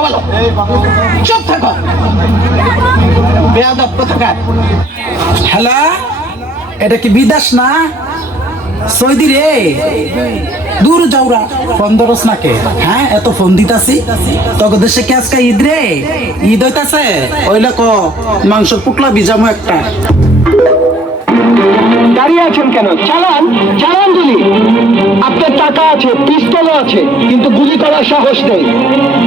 কথা বলো, চুপ থাকো বেয়াদব কোথাকার। হ্যালো, এটা কি বিদেশ না সৌদি রে? দূর যাওরা ফোন ধরস না কে? হ্যাঁ, এত ফোন দিতাছি তোকে দেশে কি আজকে ঈদ রে? ঈদ হইতাছে ওইলা ক মাংস পুকলা বিজামু একটা। দাঁড়িয়ে আছেন কেন? চালান চালান গুলি। আপনার টাকা আছে, পিস্তলও আছে, কিন্তু গুলি করার সাহস নেই।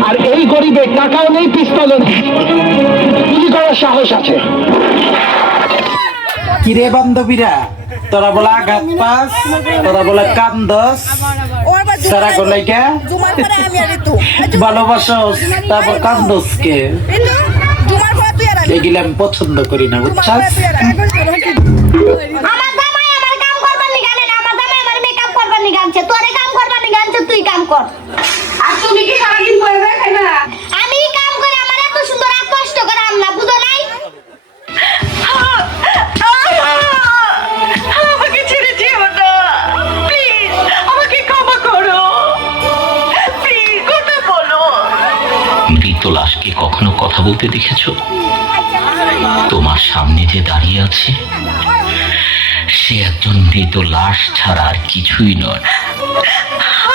আর এই গরিবের টাকাও নেই, পিস্তলও নেই, গুলি করার সাহস আছে। কিরে বান্ধবীরা, তোরা বলে আঘাত পাস, তোরা বলে কান্দস, সারা গোলাইকা ভালোবাসস, তারপর কান্দস কে? এগুলো আমি পছন্দ করি না, বুঝছাস? তোরে কাম করবার নি গানছে, তুই কাম কর। আর তুমি কি সারাদিন বয়ে বয়ে খাইবা? আমি কাম করে আমার এত সুন্দর আর কষ্ট করে আনলা, বুঝো নাই? আমাকে ছেড়ে যেও না প্লিজ, আমাকে ক্ষমা করো প্লিজ, কথা বলো। মৃত লাশকে কখনো কথা বলতে দেখেছো? তোমার সামনে যে দাঁড়িয়ে আছে সে একজন মৃত লাশ ছাড়া আর কিছুই নয়।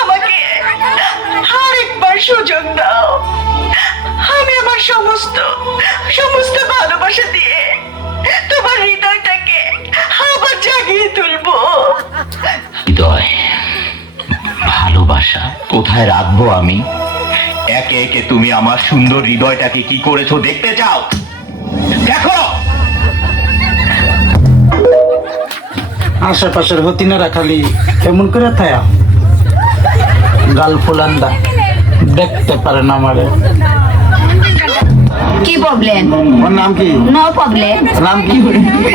আমাকে আরেকবার সুযোগ দাও, আমি আমার সমস্ত সমস্ত ভালোবাসা দিয়ে তোমার হৃদয়টাকে আবার জাগিয়ে তুলবো। হৃদয়, ভালোবাসা কোথায় রাখবো আমি? একে একে তুমি আমার সুন্দর হৃদয়টাকে কি করেছো দেখতে চাও? দেখো, আশেপাশের হতিনারা খালি কেমন করে থায়া গাল ফুলান্দা দেখতে পারে না আমারে। কি প্রবলেম? ওর নাম কি? No problem. নাম কি?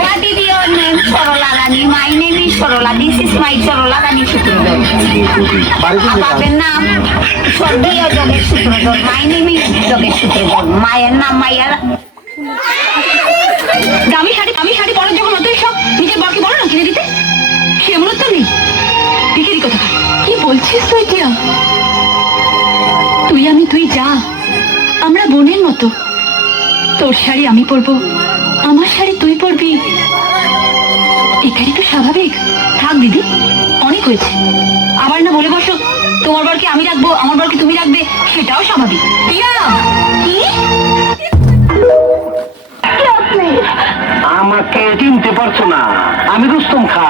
What is your name? Sorola Rani. My name is Sorola. This is my Sorola Rani Sutrodor. বাপের নাম স্বর্গীয় যোগেশ সূত্রধর। My name is যোগেশ সূত্রধর। মায়ের নাম মাইয়ার। দামি শাড়ি পরার যখন অত সব নিজের বাকি বলো না কিনে দিতে, সেমন তো নেই। ভিখারি কথা কি বলছিস তুই? টিয়া, তুই যা, আমরা বোনের মতো। তোর শাড়ি আমি পরবো, আমার শাড়ি তুই পরবি, এটাই তো স্বাভাবিক। থাক দিদি, অনেক হয়েছে। আবার না বলে বসো তোমার বরকে আমি রাখবো, আমার বরকে তুমি রাখবে, সেটাও স্বাভাবিক। টিয়া, কি আমাকে চিনতে পারছো না? আমি রুস্তম খা,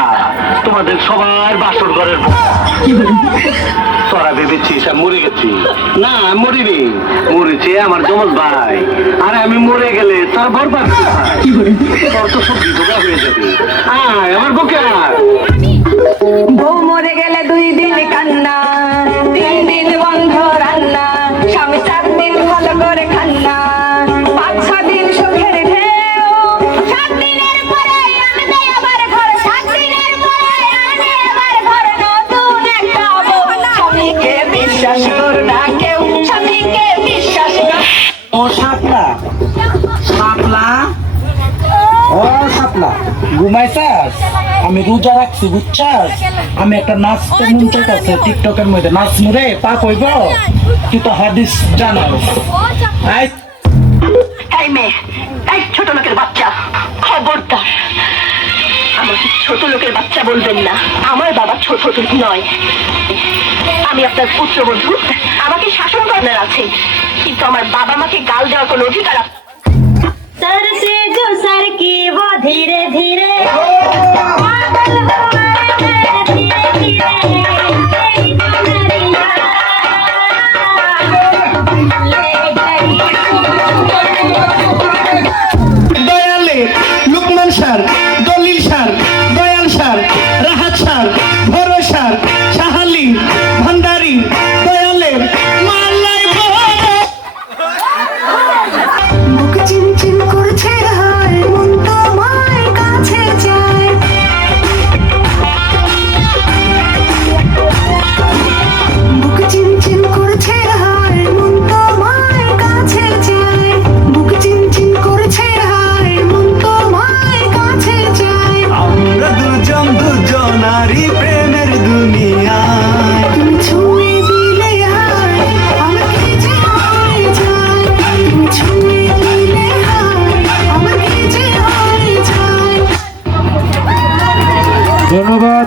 তোমাদের সবার বাসর ঘরের বউ। তোরা ভেবেছিস আমি মরে গেছি? না, আমি মরিনি, মরেছে আমার জমজ ভাই। আরে আমি মরে গেলে তোর ঘর পাবি, তোর তো সব বিধবা হয়ে যাবে। আয় আমার বুকে আয়। বউ মরে গেলে 2 দিন কান্না, 3 দিন বন্ধ রান্না, স্বামী 4 দিন ভালো করে খান্না, 5-6 দিন সুখের ঢেউ, 7 দিনের পরে আনবে আবার ঘর, 7 দিনের পরে আনবে আবার ঘর নতুন একটা বউ। স্বামীকে বিশ্বাস কর না কেউ, স্বামীকে বিশ্বাস কর। ও শাপলা, শাপলা, ও শাপলা, ঘুমাইছাস? আমি রোজা রাখছি, বুঝছাস? আমি একটা নাচতে মন চাইতাছে টিকটকের মধ্যে, নাচমু রে, পাপ হইব? তুই তো হাদিস জানাস। আই এই মেয়ে, এই ছোট লোকের বাচ্চা, খবরদার আমাকে ছোট লোকের বাচ্চা বলবেন না। আমার বাবা ছোট লোক নয়, আমি আপনার পুত্রবধূ। আমাকে শাসন করার আছে, কিন্তু আমার বাবা মাকে গাল দেওয়ার কোনো অধিকার। सर से जो सर की वो धीरे धीरे पागल हुआ मैं धीरे धीरे तेरी नजरिया ले गई। দয়ালে লুকমান স্যার, দলিল sir, Dayal sir, Rahat sir, ভরস sir, শাহালিন, ভান্ডারি, দয়ালের মালাই বুক চিনচিন করছে হায়, মন তোমায় কাছে চায়। ধন্যবাদ।